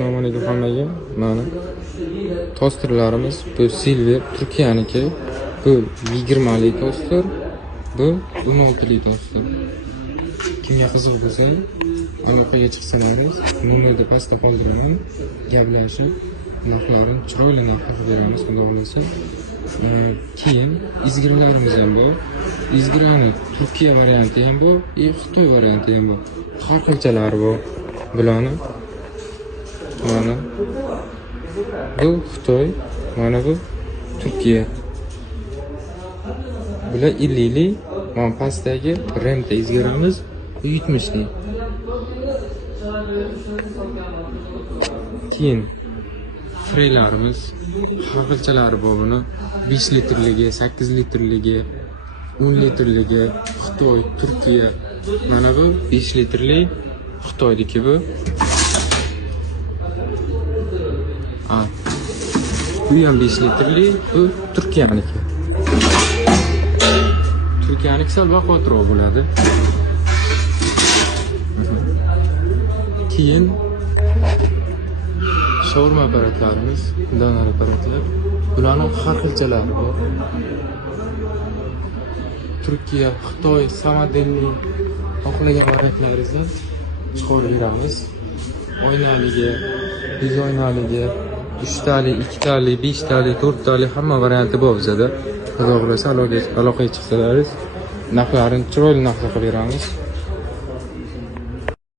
Assalomu alaykum hammaga. Mana tosterlarimiz bu Silver Turkiyaniki. Bu 20 lik toster, bu 16 lik toster. Kimga qiziq bo'lsa, aloqaga chiqsalaringiz, nomerni pastda qoldiraman, gaplashib, narxlarini chiroyli narxga beramiz, xudo xolasa. Keyin izgirlarimiz ham bor. Izgirani Turkiya varianti ham bor, Xitoy varianti ham bor. Har xilchalari bor. Bularni mana bu Xitoy, mana bu Turkiya. Bular 50 lik, mana pastdagi renta izgiramiz 70 lik. Keyin freylarimiz har xilchalari bor buni. 5 litrligi, 8 litrligi, 10 litrligi, Xitoy, Turkiya. Mana bu 5 litrli Xitoyniki bu. Bu ham 5 litrli, bu Turkiyaniki. Turkiyaniki sal baquvvatroq bo'ladi. Keyin shaurma apparatlarimiz, donar apparatlar. Bularning har xilchalari bor. Turkiya, Xitoy, samodelli xohlagan variantlaringizdan chiqarib beramiz. Oynaligi, yuz oynaligi, 3 tali, 2 tali, 5 tali, 4 tali hamma varianti bor bizda. Xudo xolasa aloqaga chiqsalaringiz, narxlarini chiroyli narxga qilib beramiz.